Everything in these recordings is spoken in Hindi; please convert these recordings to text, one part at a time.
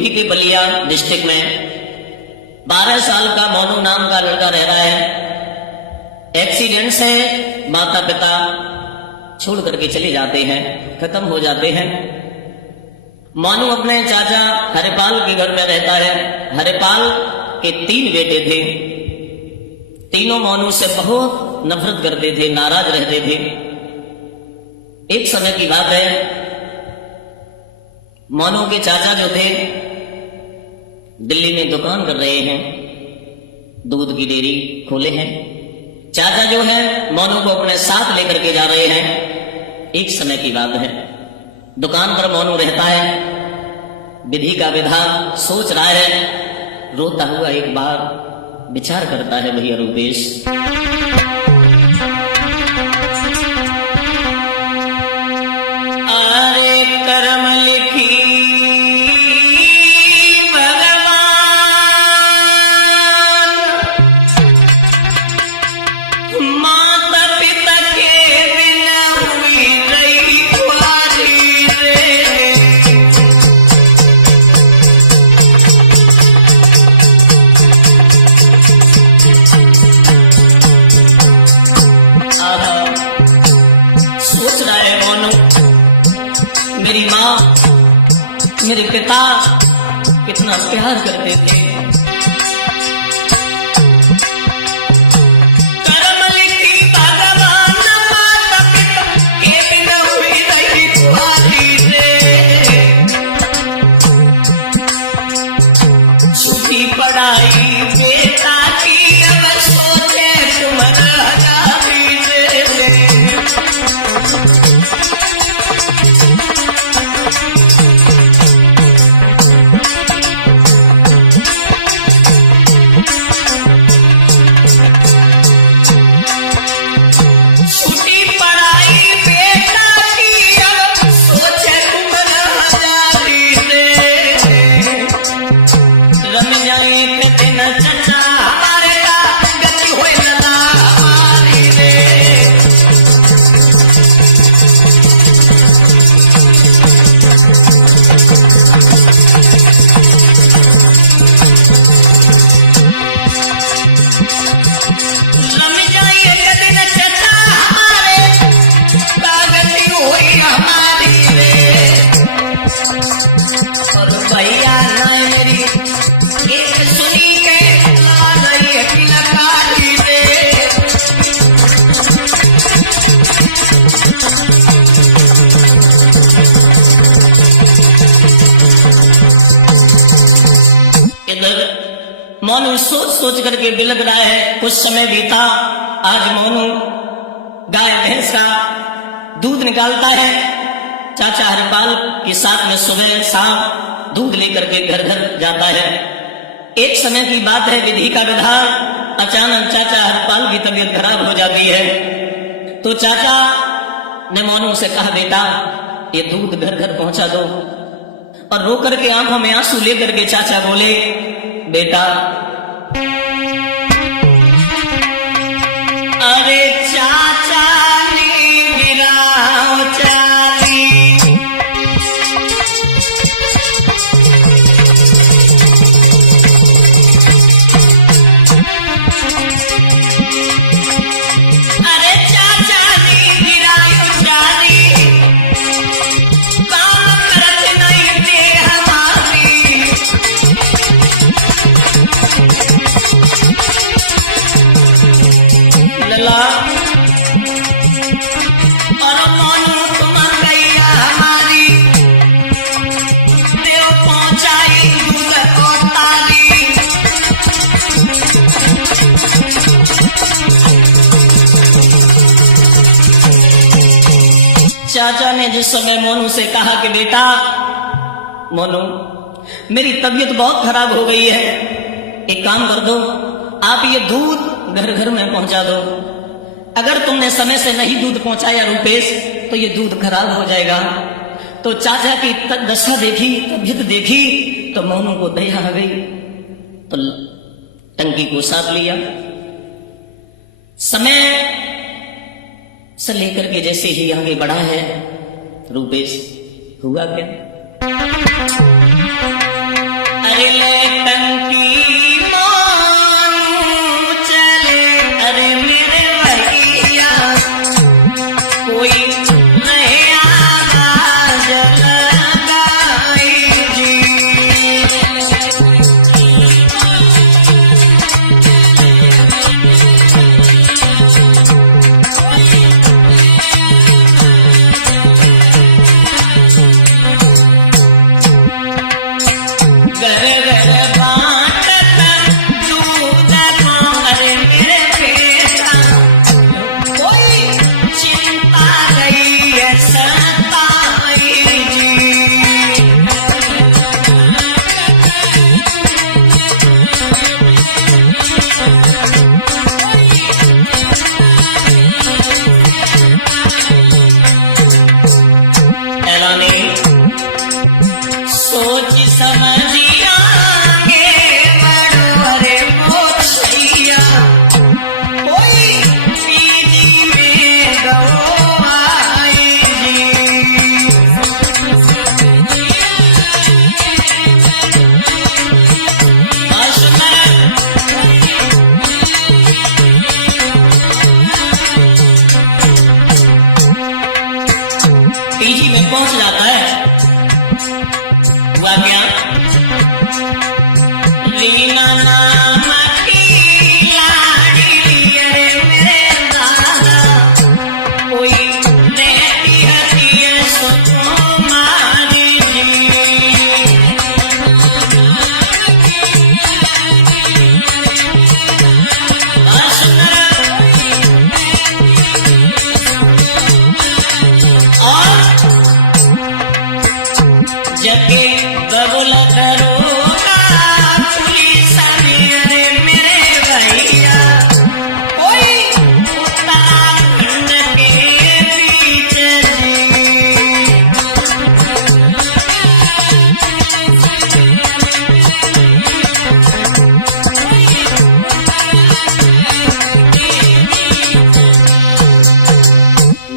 यूपी के बलिया डिस्ट्रिक्ट में 12 साल का मोनू नाम का लड़का रह रहा है। एक्सीडेंट से माता पिता छोड़ करके चले जाते हैं, खत्म हो जाते हैं। मोनू अपने चाचा हरिपाल के घर में रहता है। हरिपाल के 3 बेटे थे। तीनों मोनू से बहुत नफरत करते थे, नाराज रहते थे। एक समय की बात है, मोनू के चाचा जो थे दिल्ली में दुकान कर रहे हैं, दूध की डेयरी खोले हैं। चाचा जो है मोनू को अपने साथ लेकर के जा रहे हैं। एक समय की बात है, दुकान पर मोनू रहता है, विधि का विधान सोच रहा है। रोता हुआ एक बार विचार करता है, भैया रूपेश, अरे कर्म लिखी मेरी माँ मेरे पिता कितना प्यार करते थे। कर्म लिखी भगवान माता पिता के बिना हुई नहीं तुम्हारी रे। छुट्टी पढ़ाई बेटा की अब सोचे तुम्हारा रे। मोनू सोच सोच करके बिलख रहा है। कुछ समय बीता, आज मोनू गाय भैंस का दूध निकालता है। चाचा हरिपाल के साथ में सुबह शाम दूध लेकर के घर घर जाता है। एक समय की बात है, विधि का विधान, अचानक चाचा हरिपाल की तबीयत खराब हो जाती है। तो चाचा ने मोनू से कहा, बेटा ये दूध घर घर पहुंचा दो। और रो करके आंखों में आंसू लेकर के चाचा बोले, बेटा अरे चाचा ने गिराओ चाली, अरे चाचा ने गिराओ चाली, काम करत नहीं दे हमारी। लला और मोनू तुम गैया हमारी, देव पहुंचाई दूध और ताली। चाचा ने जिस समय मोनू से कहा कि बेटा मोनू मेरी तबीयत बहुत खराब हो गई है, एक काम कर दो, आप ये दूध घर घर में पहुंचा दो। अगर तुमने समय से नहीं दूध पहुंचाया रूपेश, तो ये दूध खराब हो जाएगा। तो चाचा की दशा देखी, तबीयत देखी, तो मोनू को दया आ गई, तो टंकी को साफ लिया। समय से लेकर के जैसे ही आगे बढ़ा है, रूपेश हुआ क्या? सोच समझिया के बड़ोरे मोछैया कोई पीजी में गवाई जी। पीजी में पहुंच जाता है। हुआ क्या? रीना नाम की लाडली अरे मेरे दादा कोई रहती हती सुकुमारी जी। जबकि बबुल करोगा पुलिस मेरे मेरे भैया कोई उत्तराखंड के बीच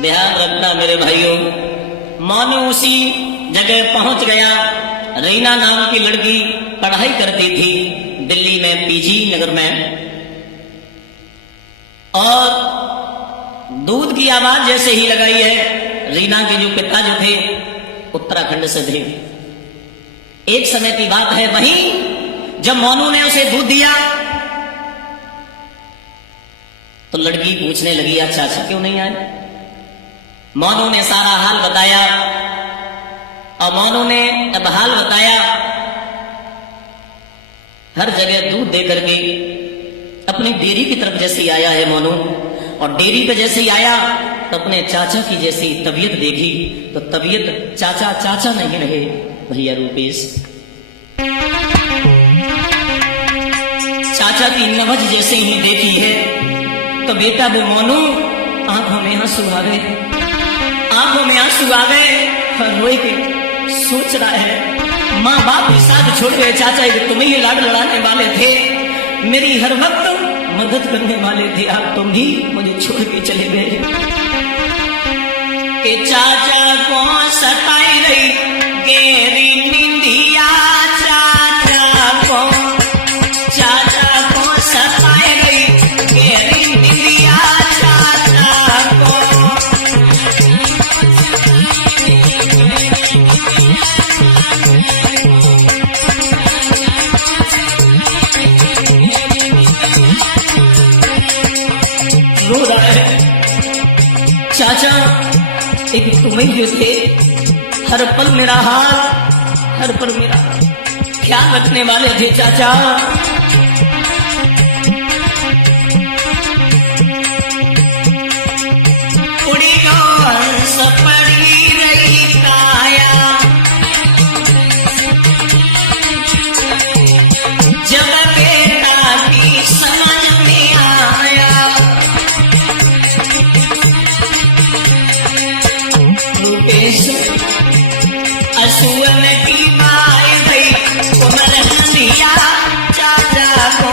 ध्यान रखना मेरे भाइयों। मानो उसी जगह पहुंच गया। रीना नाम की लड़की पढ़ाई करती थी दिल्ली में पीजी नगर में, और दूध की आवाज जैसे ही लगाई है। रीना के जो पिता जो थे उत्तराखंड से थे। एक समय की बात है, वहीं जब मोनू ने उसे दूध दिया तो लड़की पूछने लगी अच्छा अच्छा क्यों नहीं आए। मोनू ने सारा हाल बताया, और मोनू ने जब हाल बताया हर जगह दूध दे करके अपनी डेयरी की तरफ जैसे ही आया है मोनू, और डेयरी पे जैसे ही आया तो अपने चाचा की जैसी तबीयत देखी तो तबीयत चाचा चाचा नहीं रहे भैया रूपेश। चाचा की नवज जैसे ही देखी है तो बेटा वो मोनू आंखों में आंसू आ गए, आंखों में आंसू आ गए और रोए के सोच रहा है माँ बाप के साथ छोड़ गए चाचा एक तुम्हें ही लाड लड़ाने वाले थे, मेरी हर वक्त मदद करने वाले थे, आप तुम ही मुझे छोड़ के चले गए। के चाचा को सताई रही गेरी निंदिया, चाचा को सताई रही गेरी निंदिया, चाचा को रो रहा है। चाचा एक तुम्हें जो थे हर पल मेरा हाल, हर पल मेरा ख्याल रखने वाले थे चाचा। उड़ी हंस पड़ी रही काया, जब बेटा की समझ में आया, रूपेश असुअन की माए गई उमर दिया, चाचा को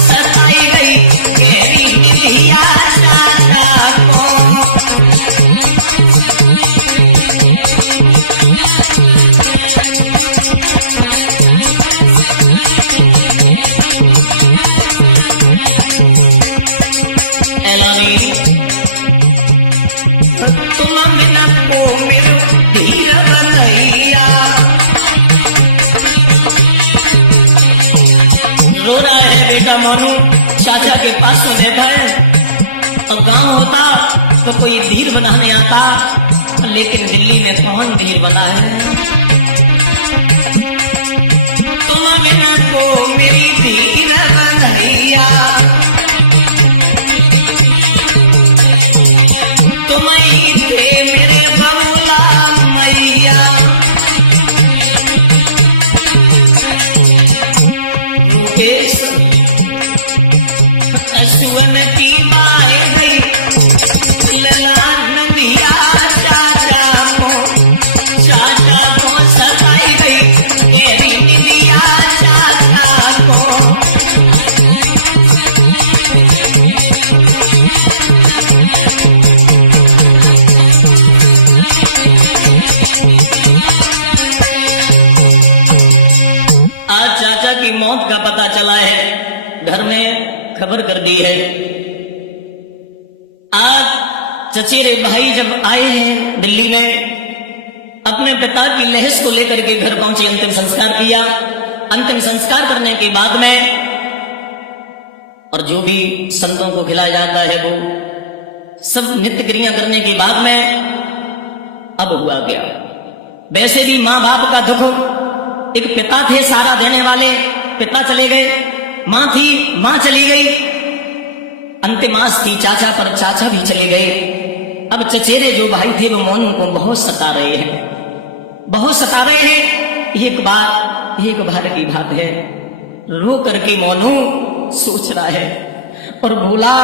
सताई गई घेरी लिया, चाचा को एलानी तुम बिना को मेरे धीर बनैया। रो रहा है बेटा मोनू, चाचा के पास में बैठा है। और गांव होता तो कोई धीर बनाने आता, लेकिन दिल्ली में कौन धीर बना है। तुम बिना को मेरी धीर बनैया, तुम ही थे मेरे बबुला मैया। रूपेश असुअन की माए गई ललान दिया, चाचा को मौत का पता चला है, घर में खबर कर दी है। आज चचेरे भाई जब आए हैं दिल्ली में, अपने पिता की लहस को लेकर के घर पहुंचे, अंतिम संस्कार किया। अंतिम संस्कार करने के बाद में और जो भी संतों को खिलाया जाता है वो सब नित्य क्रिया करने के बाद में अब हुआ गया। वैसे भी मां बाप का दुख, एक पिता थे सहारा देने वाले, पिता चले गए, मां थी, मां चली गई, अंतिम आस थी चाचा पर, चाचा भी चले गए। अब चचेरे जो भाई थे वो मोनू को बहुत सता रहे हैं, बहुत सता रहे हैं। एक बार की बात है, रो करके मोनू सोच रहा है और बोला,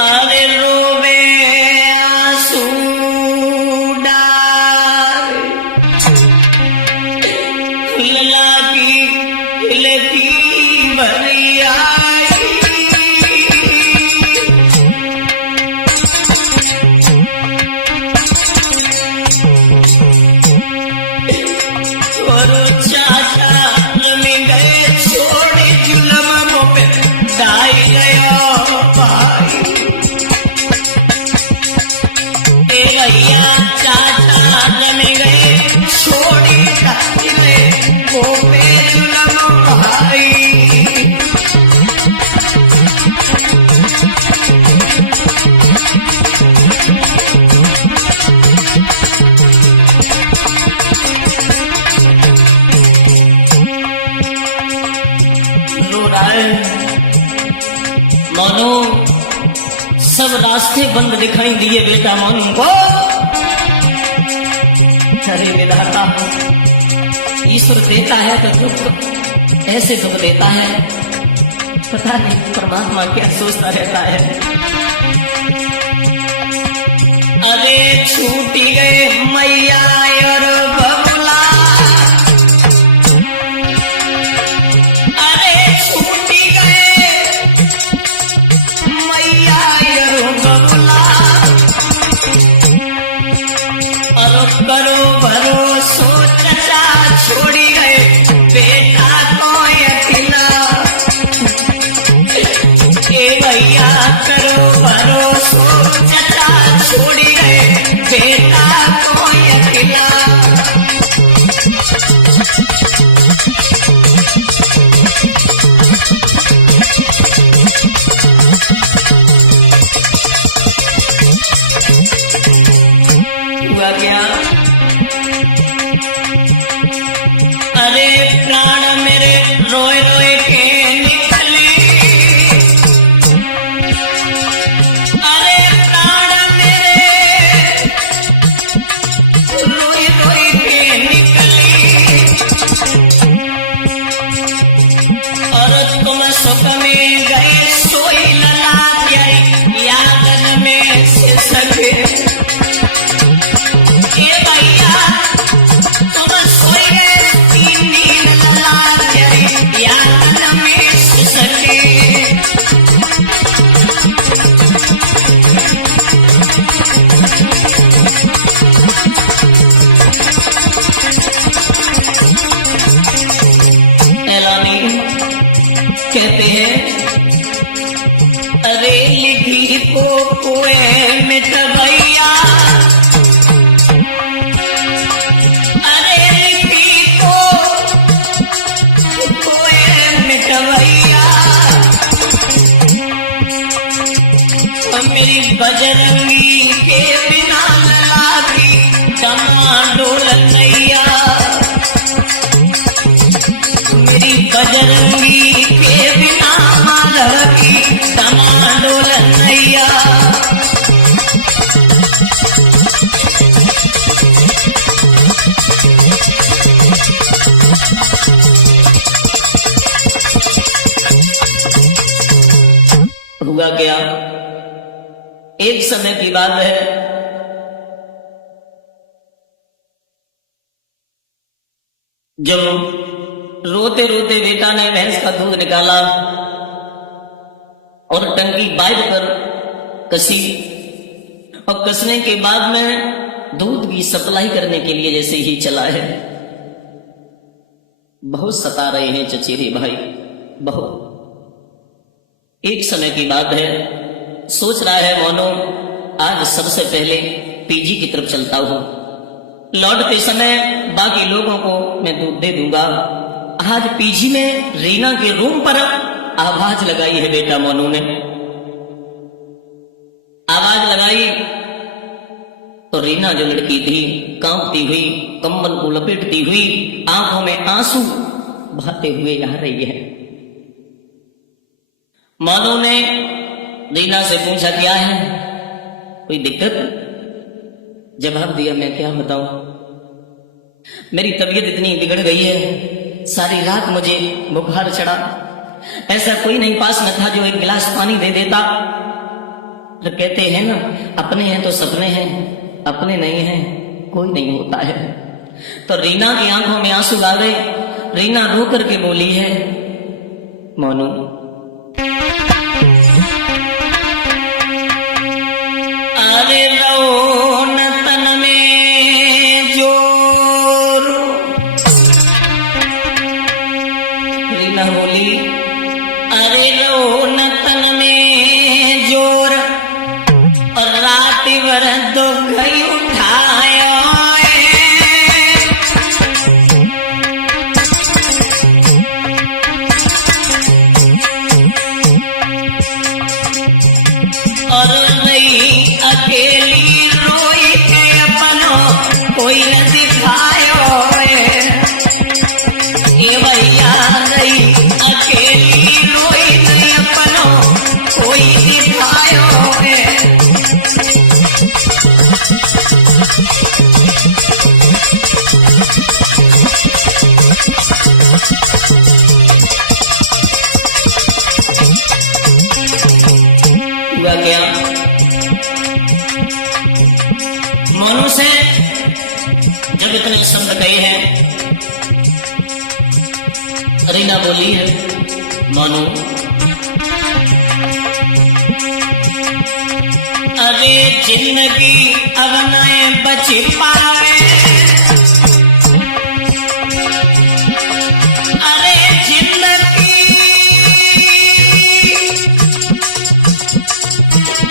अरे रोवे आंसू डार, लला की हिलती भरिया, मोनू सब रास्ते बंद दिखाई दिए बेटा मोनू को। अरे विधाता, ईश्वर देता है तो दुख ऐसे दुख देता है, पता नहीं परमात्मा क्या सोचता रहता है। अरे छूटी गए मैया और बबला, अरे छूटी गए मैया और बबला, और करो भरोसो चचा छोड़ी गए बेटा को यकीना, ए भैया करो भरोसो चचा छोड़ी गए बेटा को यकीना। हुआ क्या? अरे प्राण मेरे रोए रोए के निकली, अरे प्राण मेरे रोए रोए के निकली, और तुम सुख में गए सोई लला प्यारी यादन में से सके। कहते हैं अरे लिखी को कोए मिटवैया, अरे लिखी को कोए मिटवैया, मेरी बजरंगी के बिना लागी डमाडोल नैया, मेरी बजरंगी के बिना माधव की डमाडोल नैया। हुआ क्या? एक समय की बात है, जब रोते रोते बेटा ने भैंस का दूध निकाला और टंकी बाइट पर कसी और कसने के बाद में दूध की सप्लाई करने के लिए जैसे ही चला है, बहुत सता रहे हैं चचेरे भाई, बहुत। एक समय की बात है, सोच रहा है मोनू आज सबसे पहले पीजी की तरफ चलता हूं, लौटते समय बाकी लोगों को मैं दूध दे दूंगा। आज पीजी में रीना के रूम पर आवाज लगाई है बेटा मोनू ने, आवाज लगाई तो रीना जो लड़की थी कांपती हुई, कंबल को लपेटती हुई, आंखों में आंसू बहाते हुए आ रही है। मोनू ने रीना से पूछा क्या है, कोई दिक्कत? जवाब दिया मैं क्या बताऊं, मेरी तबीयत इतनी बिगड़ गई है, सारी रात मुझे बुखार चढ़ा, ऐसा कोई नहीं पास में था जो एक गिलास पानी दे देता। तो कहते हैं ना, अपने हैं तो सपने हैं, अपने नहीं हैं कोई नहीं होता है। तो रीना की आंखों में आंसू आ गए। रीना रो करके बोली है, मोनू अरे रौन तन में जोर। रीना बोली अरे रौन तन में जोर, और रात भर दुख उठाया। और नहीं अकेली रोई के अपनो कोई न दिखायो, ये भैया नहीं अकेली रोई के अपनो कोई दिखायो। हुआ क्या, मोनू से जब इतने शब्द कहे हैं, रीना बोली है, मोनू अरे जिंदगी अब नए बच पावे, अरे जिंदगी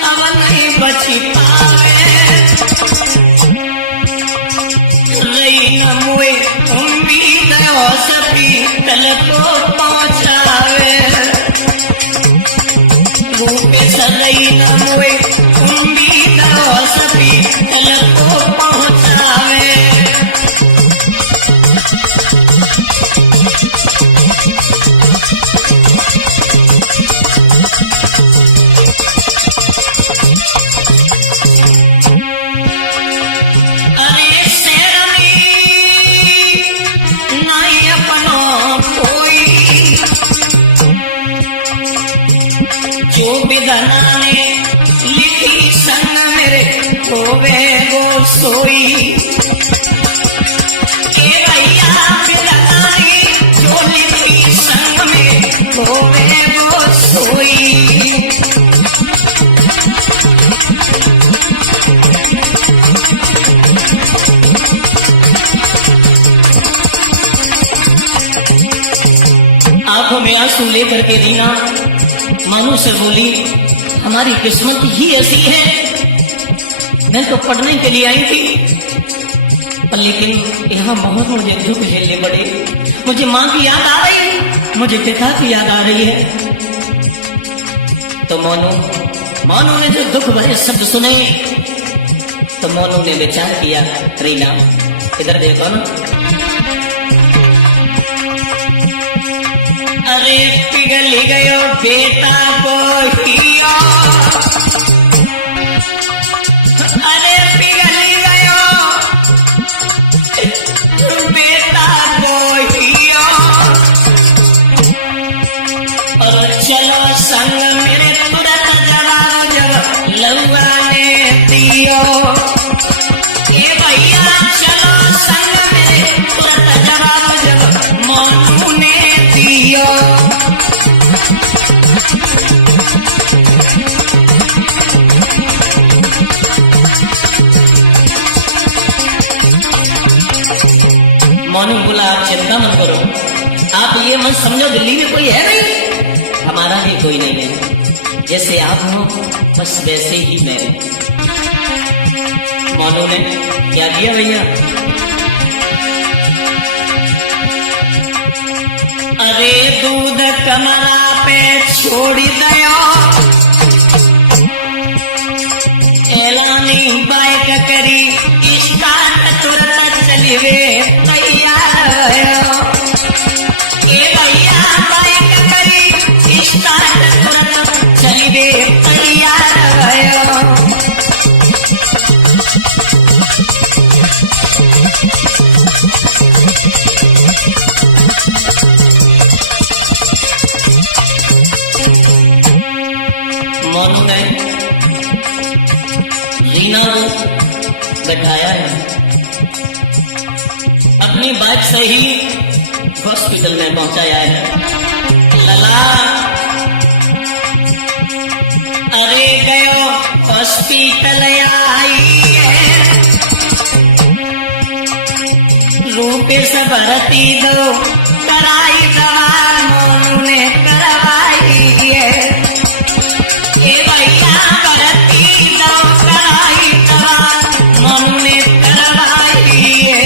अब नहीं बच पावे। रीना मुए उम्मीद हॉस्पिटल को पहुंचावे, रूपे से रीना मुए उम्मीद हॉस्पिटल को पहुंचावे। जो विधना ने लिखी संग मेरे होवे वो सोई, ए भैया विधना जो लिखी संग में होवे वो सोई। आंखों में आंसू लेकर के रीना मोनू से बोली, हमारी किस्मत ही ऐसी है, मैं तो पढ़ने के लिए आई थी, पर लेकिन यहाँ बहुत मुझे दुख झेलने पड़े। मुझे माँ की याद आ रही, मुझे पिता की याद आ रही है। तो मोनू ने जो दुख भरे शब्द सुने, तो मोनू ने विचार किया, रीना इधर देखो ना, अरे पिघल गयो बेटा बोहिया, अरे पिघल गयो बेटा बोहिया, और चलो संग मेरे तुरंत जवाब जब लौआ ने दियो, ये भैया चलो संग मेरे तुरंत जवाब जब मोनू ने दियो। चिंता मत करो, आप ये मत समझो दिल्ली में कोई है नहीं, हमारा भी कोई नहीं है, जैसे आप हो बस वैसे ही मैं हूं। मोनू ने क्या किया भैया, अरे दूध कमरा पे छोड़ दयो, एलानी बाइक करी स्टार्ट तुरंत चलिए तैयार हो। ए भैया बाइक करी स्टार्ट तुरंत चलिए तैयार हो। मोनू ने रीना को बैठाया है, अपनी बाइक से ही हॉस्पिटल में पहुंचाया है। लला अरे गयो हॉस्पिटल आई है, रूपे से भर्ती दो कराई दवा मोनू ने करवाई है। ए भैया भर्ती दो कराई दवा मोनू ने करवाई है।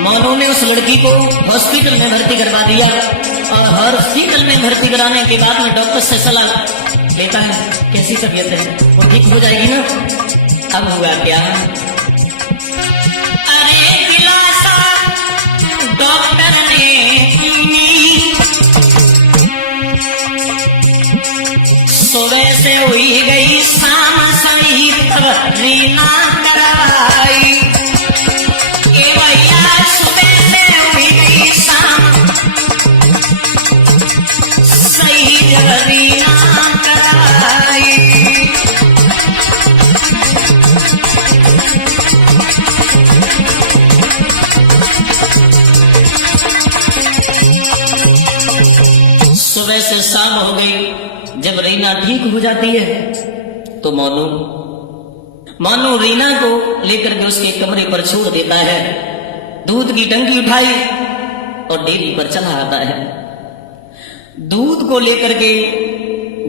मोनू ने उस लड़की को हॉस्पिटल में भर्ती करवा दिया और हॉस्पिटल में भर्ती कराने के बाद में डॉक्टर से सलाह लेता है कैसी तबीयत है, वो ठीक हो जाएगी ना। अब हुआ क्या, अरे गिलासा डॉक्टर ने पीनी, सुबह से हुई गई शाम सही तब रीना करवाई। ए भैया सुबह से हुई गई शाम सही जब रीना करवाई। सुबह से शाम हो गई, जब रीना ठीक हो जाती है तो मोनू रीना को लेकर के उसके कमरे पर छोड़ देता है, दूध की टंकी उठाई और डेयरी पर चला आता है। दूध को लेकर के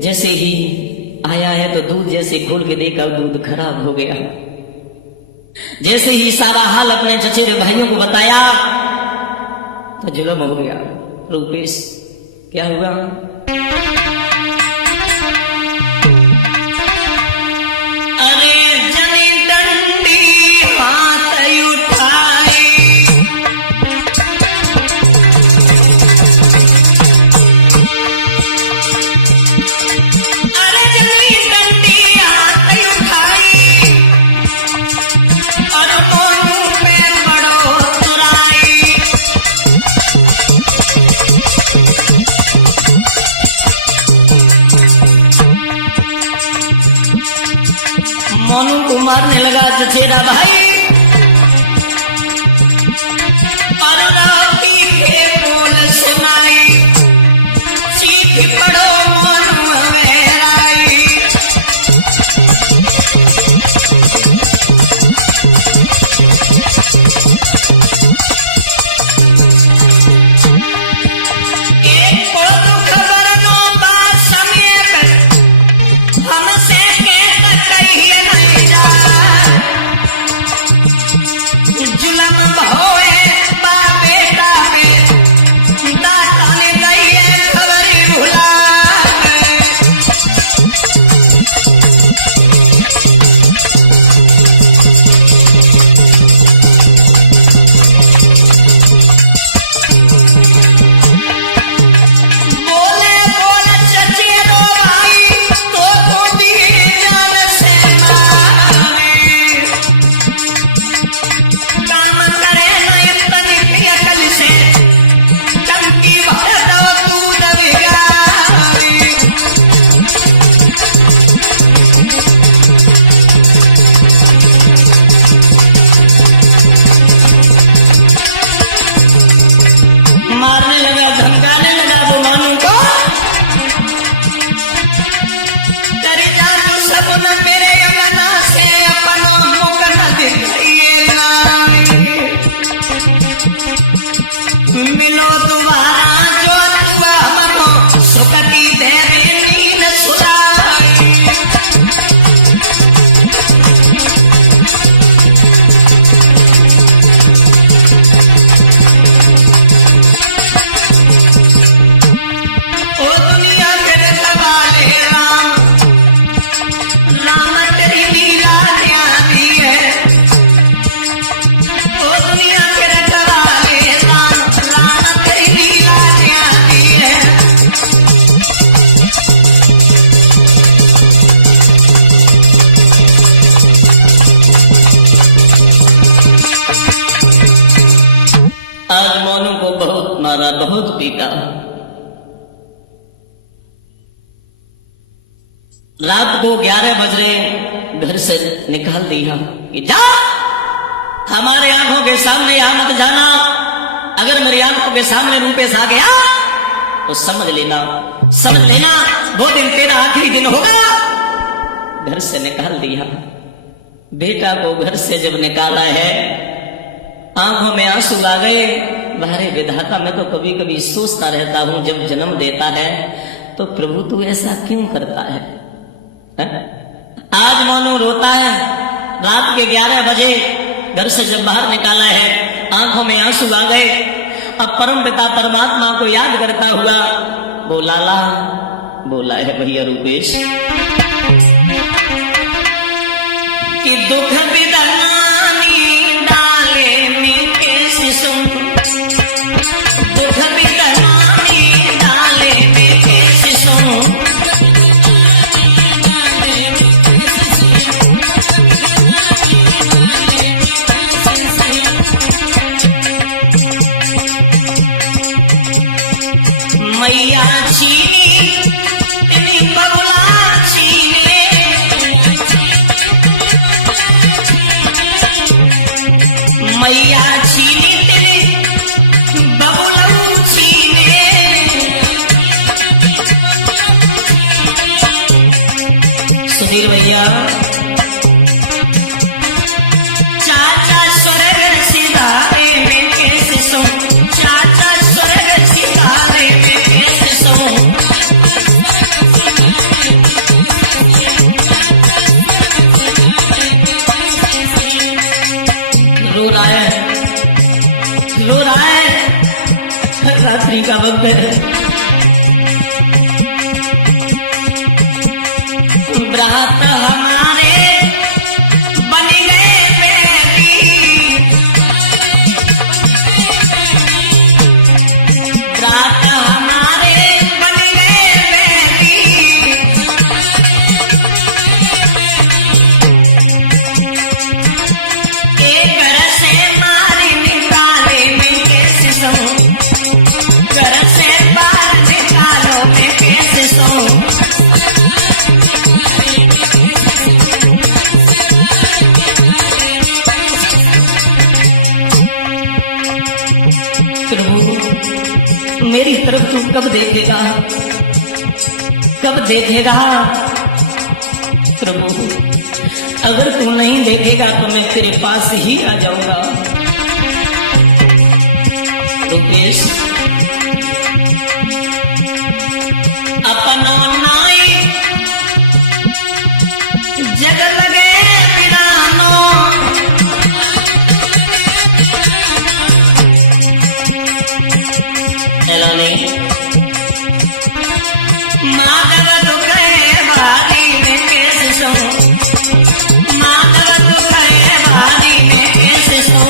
जैसे ही आया है तो दूध जैसे खोल के देखा दूध खराब हो गया। जैसे ही सारा हाल अपने चचेरे भाइयों को बताया तो जुल्म हो गया। रूपेश क्या हुआ, अरे जनी डंडी हाथ उठाई, अरे जनी डंडी हाथ उठाई और मोनू में बड़ो तुराई। मोनू को मारने लगा चचेरा भाई और राती के बोल सुनाई, चीख पड़ो मोनू मेराई। एक को खबर नो बात समेत हमसे जुलम होए बा बेटा में दाता ने दइए खबरी भुला। बोले बोले चचेरो भाई तो दिए जान से मारे, काम करे मारा, बहुत पीटा। रात को 11 बज रहे, घर से निकाल दिया कि जा, हमारे आंखों के सामने यहां मत जाना। अगर मेरी आंखों के सामने रूपेश आ गया तो समझ लेना वो दिन तेरा आखिरी दिन होगा। घर से निकाल दिया। बेटा को घर से जब निकाला है, आंखों में आंसू आ गए। बाहरे विधाता, मैं तो कभी कभी सोचता रहता हूं, जब जन्म देता है तो प्रभु तू ऐसा क्यों करता है? आज मानो रोता है। रात के 11 बजे घर से जब बाहर निकाला है, आंखों में आंसू आ गए। अब परम पिता परमात्मा को याद करता हुआ वो लाला बोला है भैया रूपेश कि दुख बिदनानी डाले में कैसे सुन, दुख बिदनानी डाले में कैसे सुन, मैया छीनी तेरी बबुला छीने, मैया छीनी तेरी बबुला छीने। सुधीर भैया, चाचा स्वर्ग सिधारे में कैसे सो, चाचा स्वर्ग सिधारे में रो रहा है। रात्रि का वक्त है। ब्रात हमारे बन गए बेटी, ब्रात हमारे बन गए बेटी, एक घर से मारी निकाले में कैसे सो, घर से बाहर निकालो में कैसे सो। प्रभु मेरी तरफ तू कब देखेगा, कब देखेगा? प्रभु अगर तू नहीं देखेगा तो मैं तेरे पास ही आ जाऊंगा। रूपेश अपना नाई जग लगे पिरानो, माधव दुख है भारी में कैसे सो, माधव दुख है भारी में कैसे सो।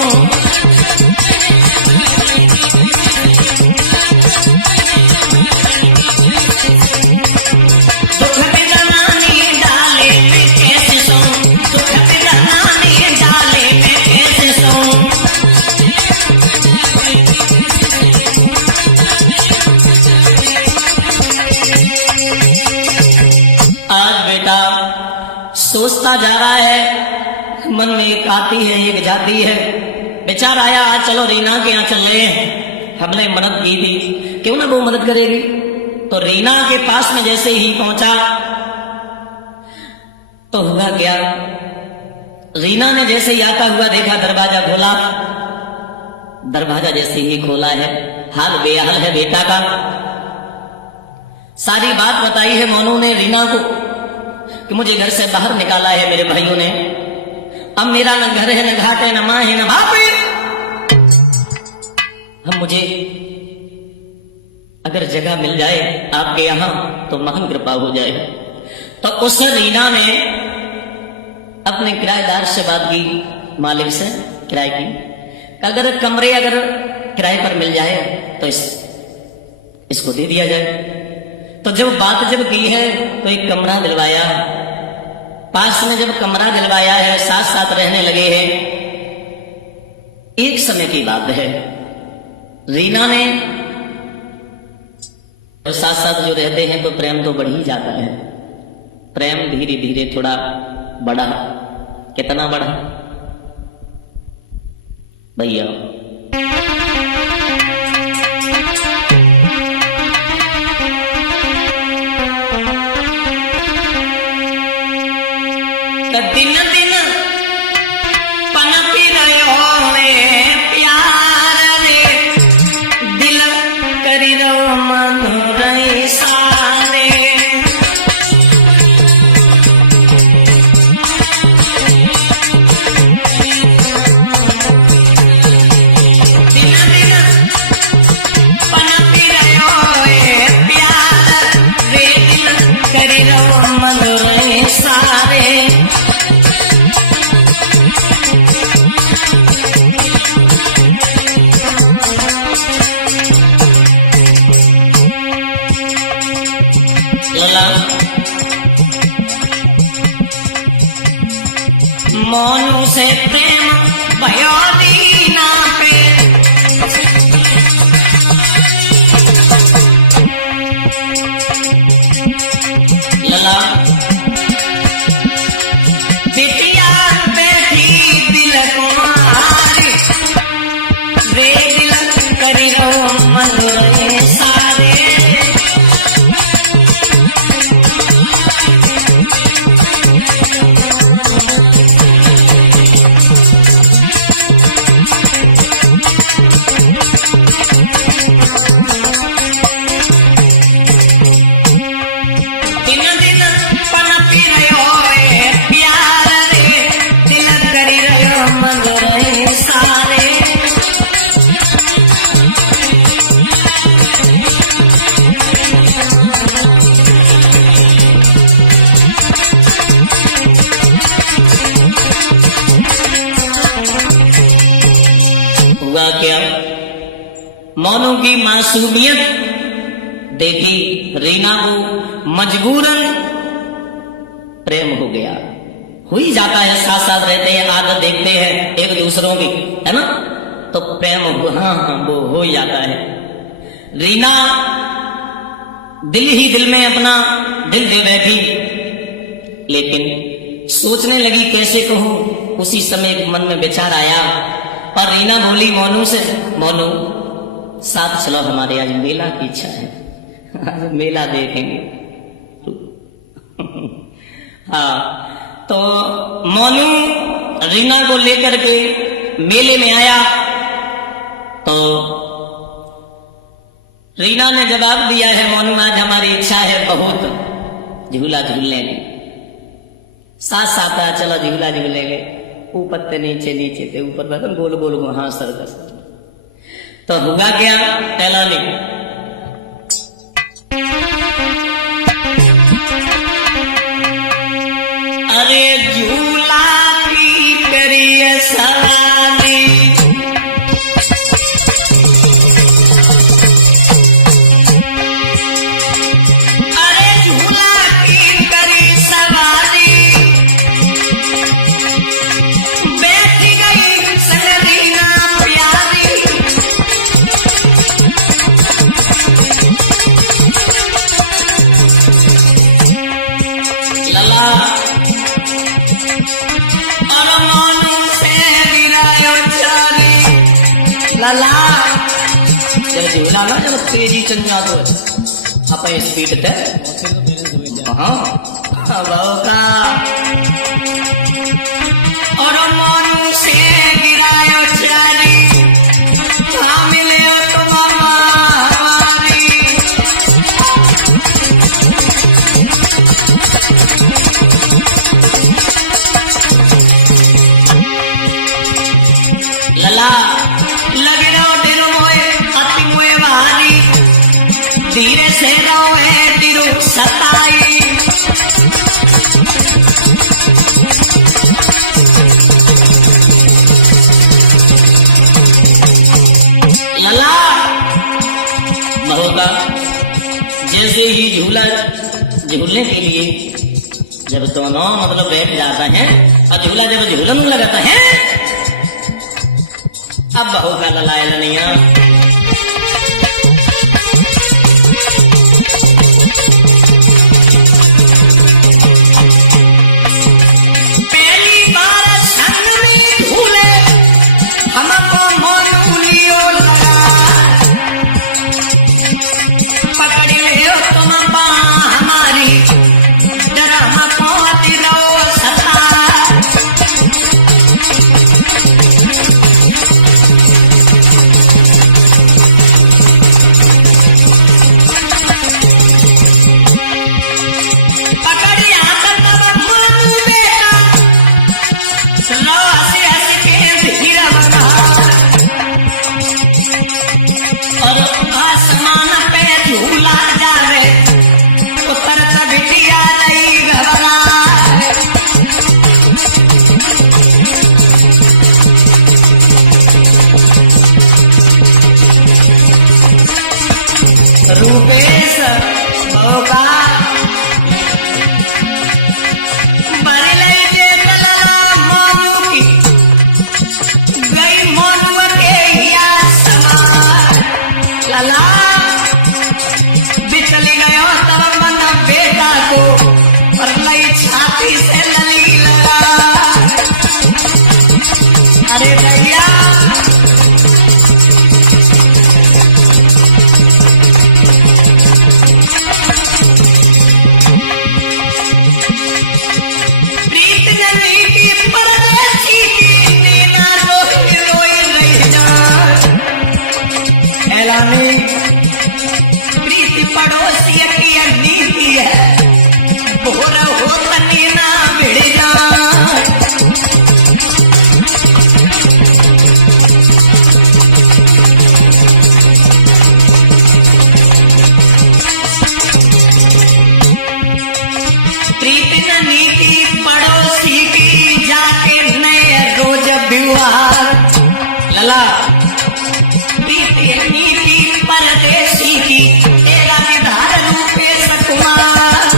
दुख बिदनानी डाले में कैसे सो, दुख बिदनानी डाले में कैसे सो। सोचता जा रहा है, मन में एक आती है एक जाती है। विचार आया आज चलो रीना के यहाँ चल रहे हैं, हमने मदद की थी, क्यों ना वो मदद करेगी। तो रीना के पास में जैसे ही पहुंचा तो हुआ क्या, रीना ने जैसे ही आता हुआ देखा, दरवाजा खोला। दरवाजा जैसे ही खोला है, हाल बेहाल है बेटा का। सारी बात बताई है मोनू ने रीना को कि मुझे घर से बाहर निकाला है मेरे भाइयों ने, अब मेरा न घर है न घाट है न मां है न बाप है। हम मुझे अगर जगह मिल जाए आपके यहां तो महान कृपा हो जाए। तो उस रीना ने अपने किराएदार से बात की, मालिक से किराए की, अगर कमरे अगर किराए पर मिल जाए तो इसको दे दिया जाए। तो जब बात जब की है तो एक कमरा दिलवाया, पास में जब कमरा दिलवाया है, साथ साथ रहने लगे हैं। एक समय की बात है, रीना ने तो साथ साथ जो रहते हैं तो प्रेम तो बढ़ ही जाता है। प्रेम धीरे धीरे थोड़ा बढ़ा। कितना बढ़ा भैया? दिन दिन पनपी रहो रे प्यार रे, दिल करी रहो मन रही सारे। दिन दिन पनपी रहो रे प्यार रे, दिल करी रहो मन रही सारे। मोनू से प्रेम भयो दीना पे, लला बिटिया बैठी दिल कुमारी रे, दिल करी रहो मन रहे सारे। हुआ क्या? मोनू की मासूमियत देखी रीना को मजबूरन प्रेम हो गया। हो ही जाता है, साथ साथ रहते हैं, आदत देखते हैं एक दूसरों की, है ना, तो प्रेम हाँ वो हो ही जाता है। रीना दिल ही दिल में अपना दिल दे बैठी, लेकिन सोचने लगी कैसे कहूं। उसी समय मन में विचार आया और रीना बोली मोनू से, मोनू साथ चलो, हमारे आज मेला की इच्छा है, आज मेला देखेंगे। हाँ, तो मोनू रीना को लेकर के मेले में आया तो रीना ने जवाब दिया है, मोनू आज हमारी इच्छा है बहुत झूला झूलने में, साथ साथ चलो झूला झूलेंगे। ऊपर से नीचे, नीचे से ऊपर, बस गोल गोल हाँ सर्कस। तो हुआ क्या? पहला नहीं, अरे झूला की करिए सवारी, अरे झूला की करी सवारी, बैठी गई सगरीना प्यारी, लला और मोनू से गिरायो चारी। लला जब झूला ना जब तेजी चल जातो आप स्पीड थे, हाँ का और मोनू से गिरायो चारी, हाँ मिले तुम हमारी। लला लगे रहो दिल मोए अति मोए बहारी, धीरे से रहो है दिलो सताई। लला महोगा जैसे ही झूला झूलने के लिए जब दोनों मतलब बैठ जाता है और झूला जब झूलन लगाता है, अब बहू का ललाए लनिया जाने प्रीति पड़ोसी की नीति है बोर हो तनी ना भिड़ जाए। प्रीति न नीति पड़ोसी की जाके नए रोज व्यवहार लला प्रीति नीति परदेशी की तेरा विधार रूपेश कुमार।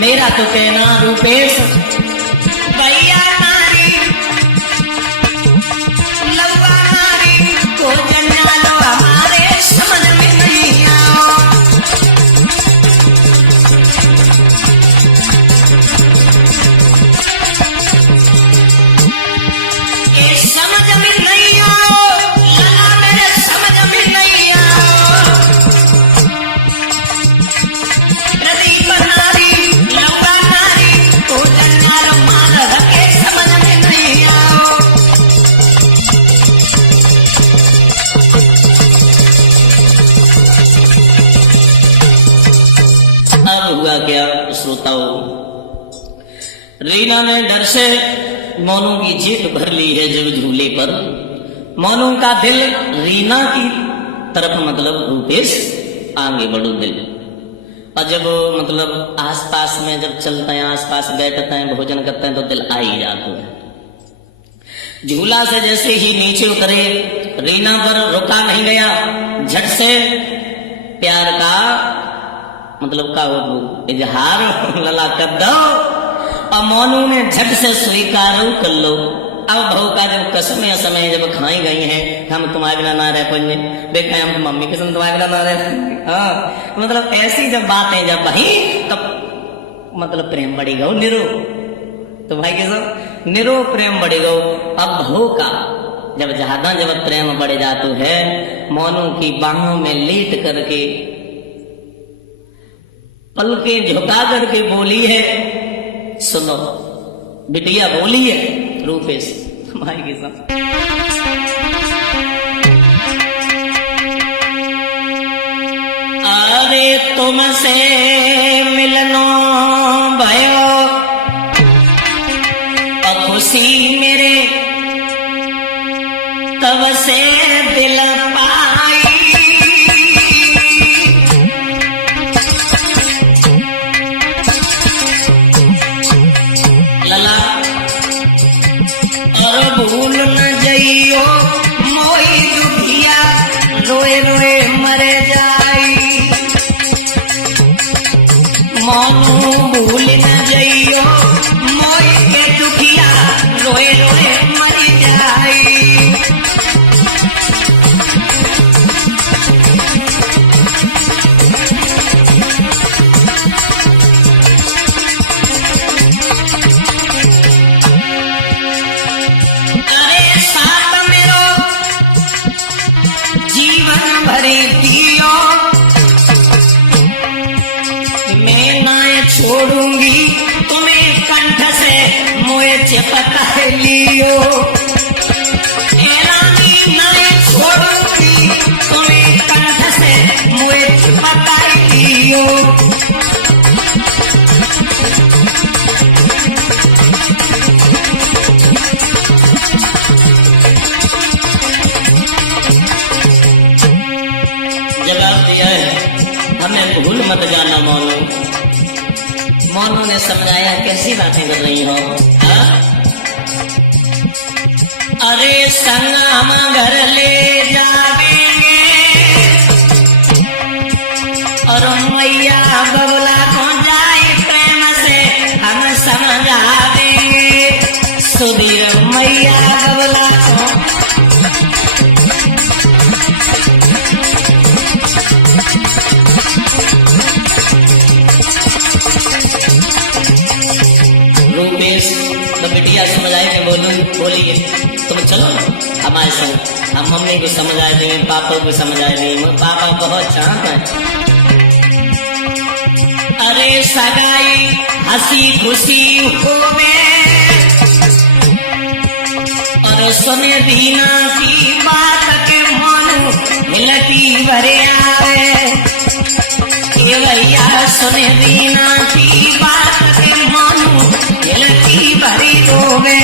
मेरा तो कहना रूपेश भैया नारी लौवा नारी को जन्ना लो हमारे समझ में नहीं आओ। ये समझ में नहीं आओ लला मेरे समझ में नहीं आओ। प्रदीप नारी लौवा नारी को जन्ना लो माधव के समझ में नहीं आओ। अब हुआ क्या श्रोताओं, रीना ने डर से मोनू की जीप भर ली है जब झूले पर। मोनू का दिल रीना की तरफ मतलब रूपेश आगे बढ़ो दिल। और जब मतलब आसपास में जब चलते हैं आसपास बैठते हैं भोजन करते हैं तो दिल आ ही जाता है। झूला से जैसे ही नीचे उतरे रीना पर रुका नहीं गया, झट से प्यार का मतलब का वो इजहार लला कर दो और मोनू ने झट से स्वीकार कर लो। अब बहू का जब कसम समय जब खाई गई हैं हम तुम्हारे बिना ना रह पाएंगे, देखा हम मम्मी के संग तुम्हारे बिना ना रह। हाँ मतलब ऐसी जब बातें जब भाई तब मतलब प्रेम बढ़ी गो निरो, तो भाई के सब निरो प्रेम बढ़ी गो। अब बहू का जब ज्यादा जब प्रेम बढ़ जाता है मोनू की बाहों में लेट करके पलके झुका करके बोली है, सुनो बिटिया बोली है रूपेश भाई के साथ। अरे तुमसे मिलनो भयो और खुशी मेरे तब से दिल पाई। लला और भूल न जइयो मोई दुखिया रोए रोए मरे जाई। मोनू भूल न जइयो मोई के दुखिया रोए रोए मर जाई। छोड़ूंगी तुम्हें कंठ से मोए चिपका लियो। एलानी नाय छोड़ूंगी तुम्हें कंठ से मोए चिपका लियो। जवाब दिया है हमें भूल मत जाना मोनू। मोनू ने समझाया कैसी बातें कर रही हो। अरे संग हम घर ले जाएंगे और मैया बबला को जाए प्रेम से हम समझा देंगे। सुधीर मैया बबला को रूपेश तो बिटिया समझाए के बोलिए तुम चलो हमारे संग, हम मम्मी को समझा देंगे पापा को समझा देंगे। पापा बहुत चाहते हैं। अरे सगाई हंसी खुशी होवे और सुने दीना की बात के मन हिलकी भरे आवे। ए भैया सुने दीना की बात के मन हिलकी भरी होवे।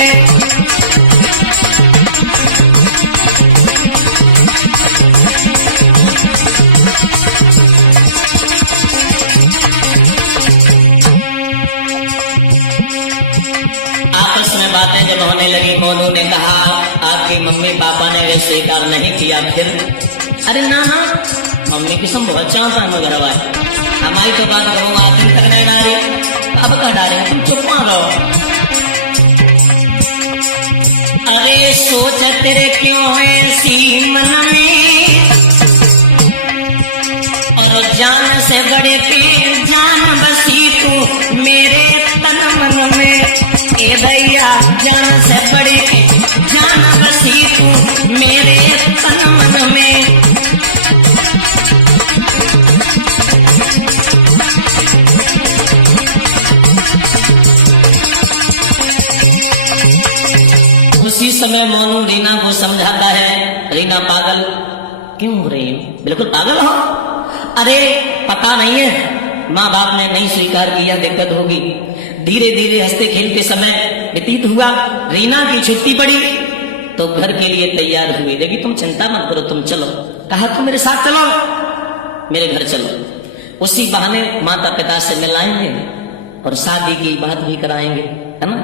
बातें जब होने लगी, मोनू ने कहा आपकी मम्मी पापा ने वे स्वीकार नहीं किया। फिर अरे ना ना मम्मी किस्म बहुत चाहता है घर आए हमारी तो बात करूँ आप दिन तक नहीं डाली अब कह डाले तुम चुप रहो। अरे सोच तेरे क्यों ऐसी मन में और जान से बड़े के जान बसी तू मेरे तन मन में। ए भैया जान से बड़ी जान बसी तू मेरे तन मन में। उसी समय मोनू रीना को समझाता है, रीना पागल क्यों हो रही हो, बिल्कुल पागल हो। अरे पता नहीं है माँ बाप ने नहीं स्वीकार किया दिक्कत होगी। धीरे धीरे हंसते खेलते समय व्यतीत हुआ, रीना की छुट्टी पड़ी तो घर के लिए तैयार हुई। देखी तुम चिंता मत करो तुम चलो, कहा तुम मेरे साथ चलो मेरे घर चलो। उसी बहाने माता पिता से मिलाएंगे और शादी की बात भी कराएंगे, है ना।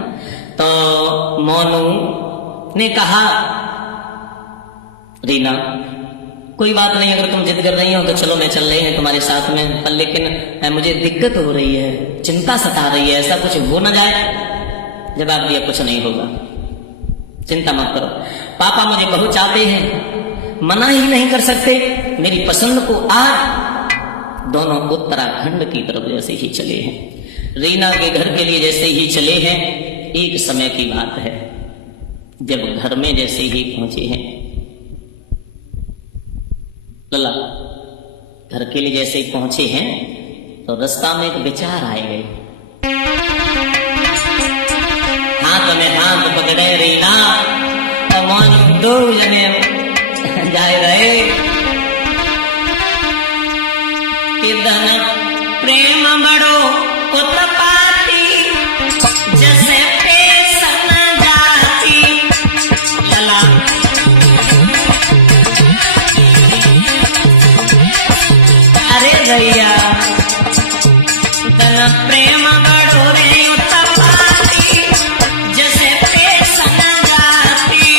तो मोनू ने कहा रीना कोई बात नहीं, अगर तुम जिद कर रही हो तो चलो मैं चल रही हूँ तुम्हारे साथ में, पर लेकिन मुझे दिक्कत हो रही है, चिंता सता रही है, ऐसा कुछ हो ना जाए। जवाब दिया कुछ नहीं होगा, चिंता मत करो, पापा मुझे बहुत चाहते हैं, मना ही नहीं कर सकते। मेरी पसंद को आज दोनों उत्तराखंड की तरफ जैसे ही चले हैं, रीना के घर के लिए जैसे ही चले हैं, एक समय की बात है जब घर में जैसे ही पहुंचे हैं, लला घर के लिए जैसे ही पहुंचे हैं तो रास्ता में एक विचार आए गए। हाथ में हाथ पकड़े रीना और मोनू दो जने जाए रहे कि धन प्रेम बड़ो उत्पाती जैसे पेशन जाती। लला अरे भैया धन प्रेम बड़ो रे उत्पाती जैसे पेशन जाती।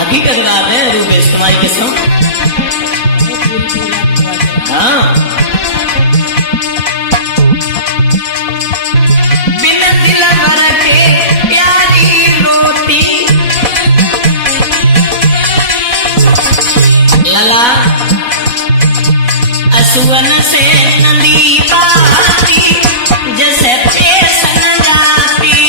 अभी का बात है रूपेश तुम्हारी किस्म। हाँ बिना दिल भर के प्यारी रोटी। लला असुवन से नदी बहती जैसे पेशन जाती।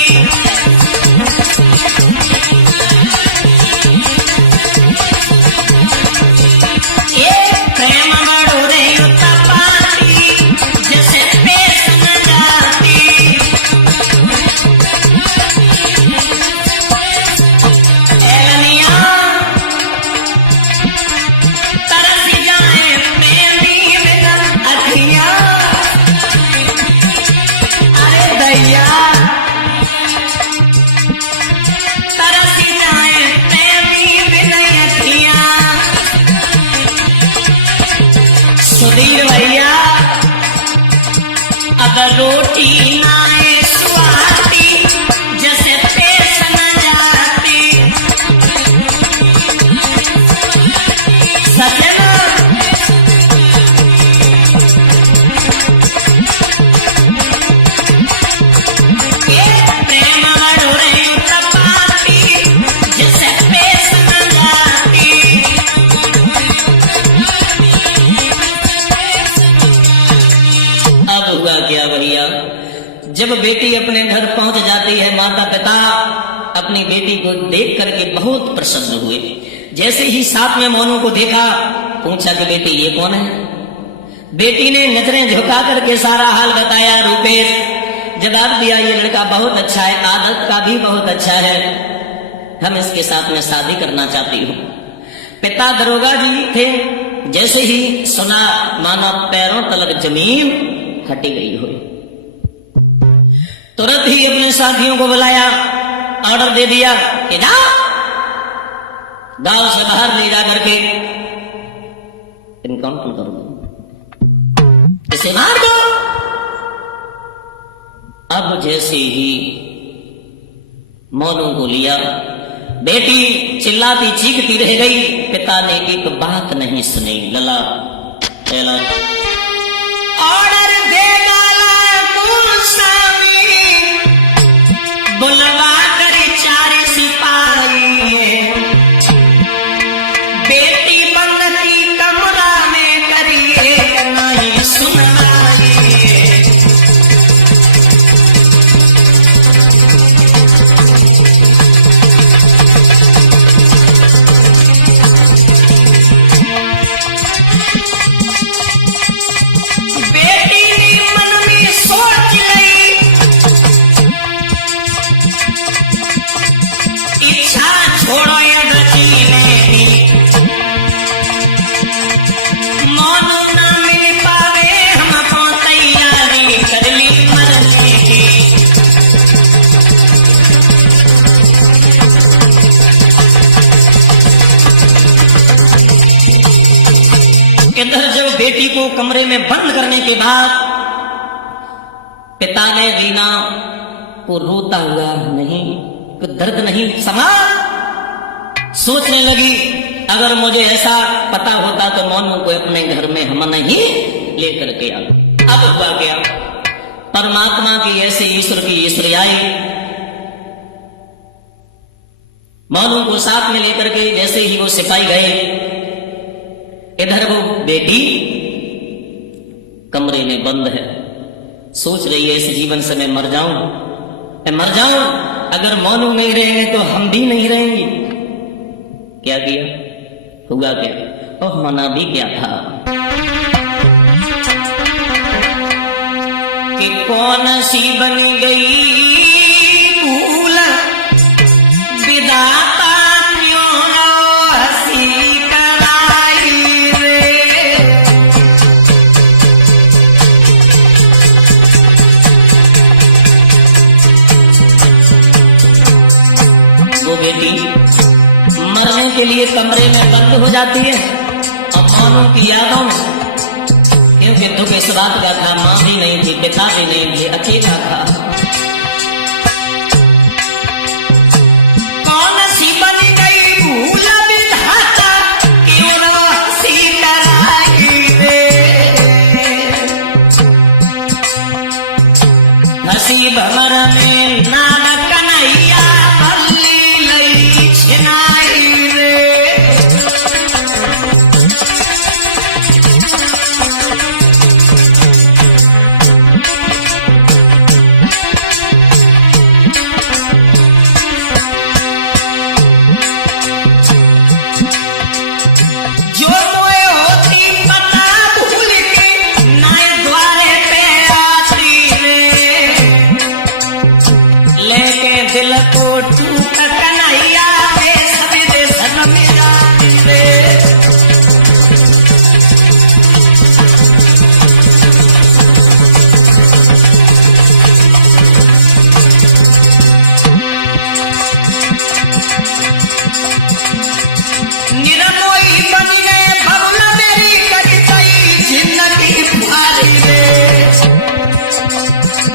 ये प्रेम बड़ो रे उत्पाती जैसे पेशन जाती। एलनिया तरस जाए मेरी अखियां। अरे भैया तरस जाए मेरी अखियां। सुधीर भैया अगर रोटी नाए स्वाती जैसे पेशन जाती। सच है ना। ये प्रेम बड़ो रे उत्पाती जैसे पेशन जाती। अब हुआ क्या भैया, जब बेटी अपने घर पहुंच जाती है, माता पिता अपनी बेटी को देख करके बहुत प्रसन्न हुए। जैसे ही साथ में मोनू को देखा, पूछा कि बेटी ये कौन है? बेटी ने नजरें झुका करके सारा हाल बताया। रूपेश जवाब दिया, ये लड़का बहुत अच्छा है, आदत का भी बहुत अच्छा है, हम इसके साथ में शादी करना चाहती हूँ। पिता दरोगा जी थे, जैसे ही सुना मानो पैरों तलक जमीन हटी गई हो। तुरंत ही अपने साथियों को बुलाया, ऑर्डर दे दिया कि जाओ गांव से बाहर ले जा करके इनकाउंटर कर दो, इसे मार दो। अब जैसे ही मोनू को लिया, बेटी चिल्लाती चीखती रह गई। पिता ने एक बात नहीं सुनी। लला ऑर्डर दे डाला स्वामी, बुलवा कर 4 सिपाही, बेटी बंद की कमरा में करिए नहीं सुनाई। बेटी को कमरे में बंद करने के बाद पिता ने रीना को रोता हुआ नहीं, दर्द नहीं समा, सोचने लगी अगर मुझे ऐसा पता होता तो मोनू को अपने घर में हम नहीं लेकर के आ। अब हुआ गया, परमात्मा की ऐसे ईश्वर की ईश्वरियाई। मोनू को साथ में लेकर के जैसे ही वो सिपाही गए, इधर वो बेटी कमरे में बंद है, सोच रही है इस जीवन से मैं मर जाऊं, अगर मोनू नहीं रहेंगे तो हम भी नहीं रहेंगे। क्या किया, हुआ क्या, ओह मना भी क्या था कि कौन सी बन गई भूल विधाता मरने के लिए कमरे में बंद हो जाती है। और मोनू की यादों में, क्योंकि दुख इस बात का था मां भी नहीं थी, पिता भी नहीं थे, अकेला था। कौन सी बन गई भूल विधाता क्यों सी कराई रे, हंसी भंवर में नाना कन्हैया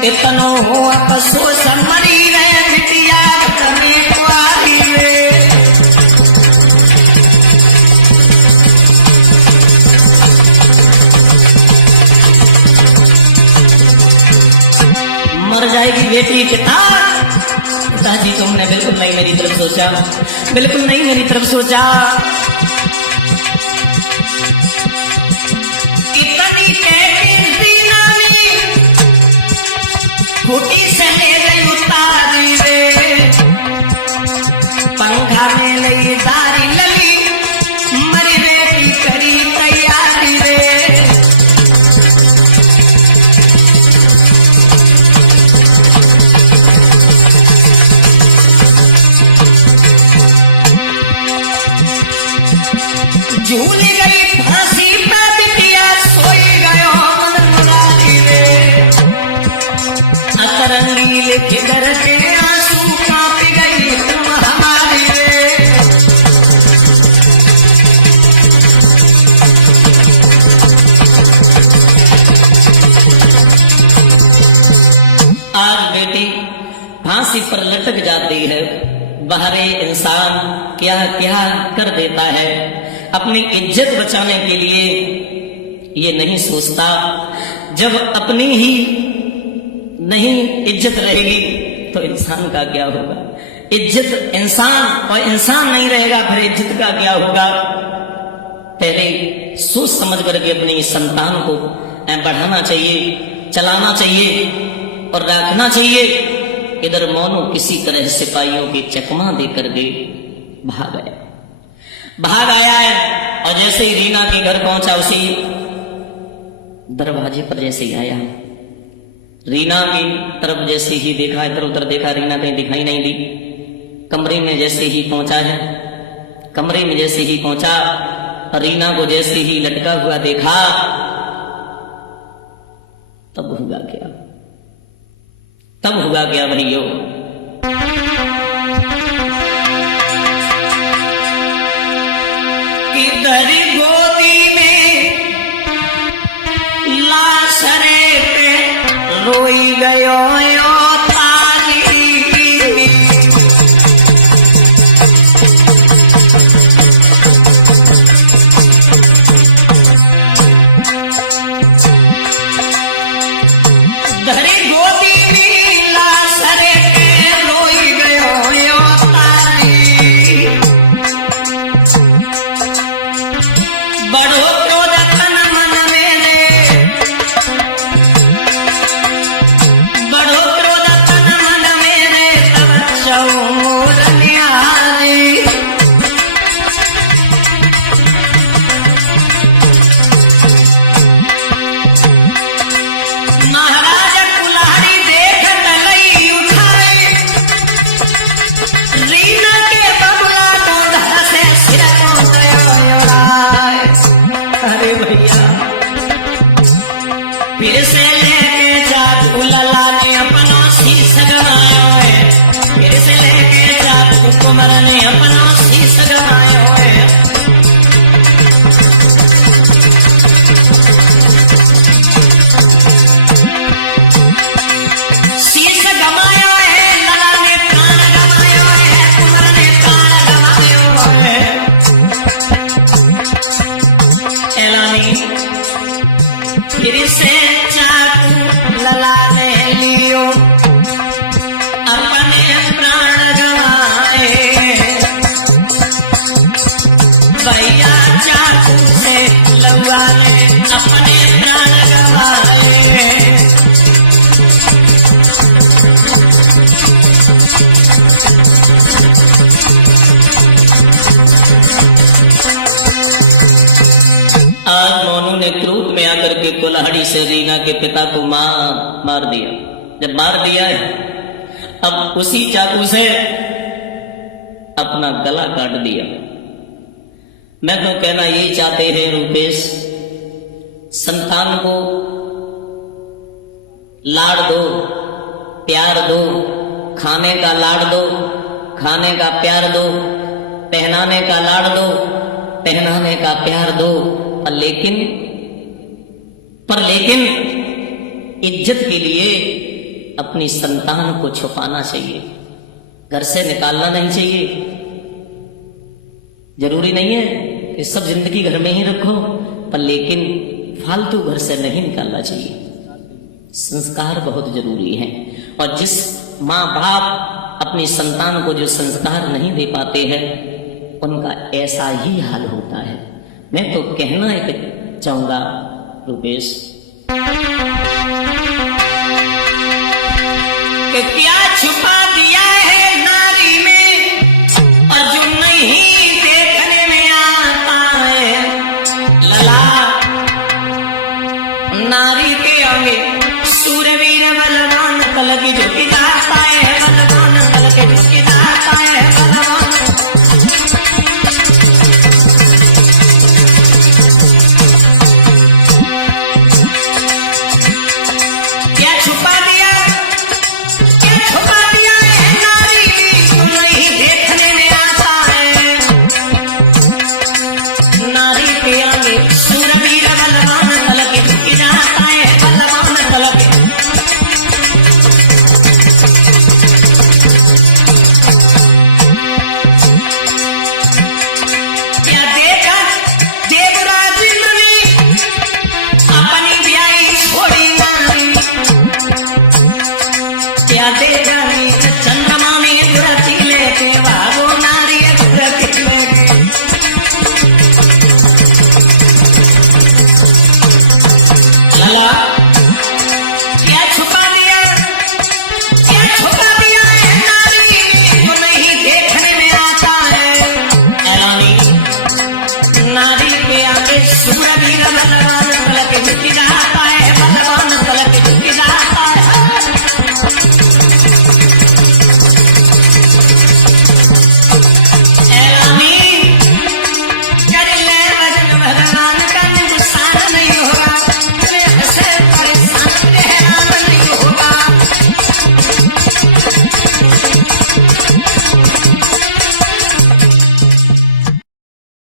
इतनो हो अफसोस मरी गए बिटिया तुम्हें कुआरी रे। मर जाएगी बेटी, पिताजी तुमने बिल्कुल नहीं मेरी तरफ सोचा, बिल्कुल नहीं मेरी तरफ सोचा। फूटी से ले गई उतारी रे, पंखा में लई दारी लली, मरी बेटी करी तैयारी रे। झूल गई फांसी पे बिटिया, सोई गयो मन मुरारी रे। अतरंगी लेके घर के आंसू कांप गई तुम हमारी रे। आज बेटी फांसी पर लटक जाती है, बाहरे इंसान क्या क्या कर देता है। अपनी इज्जत बचाने के लिए ये नहीं सोचता, जब अपनी ही नहीं इज्जत रहेगी तो इंसान का क्या होगा। इज्जत इंसान और इंसान नहीं रहेगा फिर इज्जत का क्या होगा। पहले सोच समझ करके अपनी संतान को बढ़ाना चाहिए, चलाना चाहिए और रखना चाहिए। इधर मोनू किसी तरह सिपाहियों की चकमा देकर के भाग आया है। और जैसे ही रीना के घर पहुंचा, उसी दरवाजे पर जैसे ही आया, रीना की तरफ जैसे ही देखा, इधर उधर देखा, रीना कहीं दिखाई नहीं दी। कमरे में जैसे ही पहुंचा है, कमरे में जैसे ही पहुंचा, रीना को जैसे ही लटका हुआ देखा, तब हुआ क्या, तब हुआ क्या भैयो। इधर गोदी में लाशरे पे रोई गयो यो तारी। धरी गोदी में लाशरे पे रोई गयो यो तारी। बड़ो क्रोध तन मन में रे, बड़ो क्रोध तन मन में रे, तब चौर निहारी। महाराज कुल्हाड़ी देख तलई उठाई, रीना के बबला को धर से सिर को गयो उड़ाए। अरे भैया फिर से लेके जादू लला ने अपना शीश गवायो है, फिर से लेके जादू कुमार ने अपना शीश गवायो है। शीश गवायो है, लला ने प्राण गवायो है, कुमार ने प्राण गवायो है। एलानी फिर से चाकू लला ने लियो, अपने प्राण गवाए। भैया चाकू से लौआ ने अपने प्राण गवाए। आज मोनू ने क्रोध में आकर के कुल्हाड़ी से रीना के पिता को मार दिया। जब मार दिया है, अब उसी चाकू से अपना गला काट दिया। मैं तो कहना यही चाहते हैं रूपेश, संतान को लाड़ दो, प्यार दो, खाने का लाड़ दो, खाने का प्यार दो, पहनाने का लाड़ दो, पहनाने का प्यार दो, पर लेकिन इज्जत के लिए अपनी संतान को छुपाना चाहिए, घर से निकालना नहीं चाहिए। जरूरी नहीं है कि सब जिंदगी घर में ही रखो, पर लेकिन फालतू घर से नहीं निकालना चाहिए। संस्कार बहुत जरूरी है, और जिस माँ बाप अपनी संतान को जो संस्कार नहीं दे पाते हैं, उनका ऐसा ही हाल होता है। मैं तो कहना चाहूंगा रूपेश, कि क्या छुपा दिया है नारी में और जो नहीं देखने में आता है। लला नारी के आगे सूरवीर बलवान कल की जो की जाता है, बलवान कल के जिसकी जाता है बलवान। क्या देगा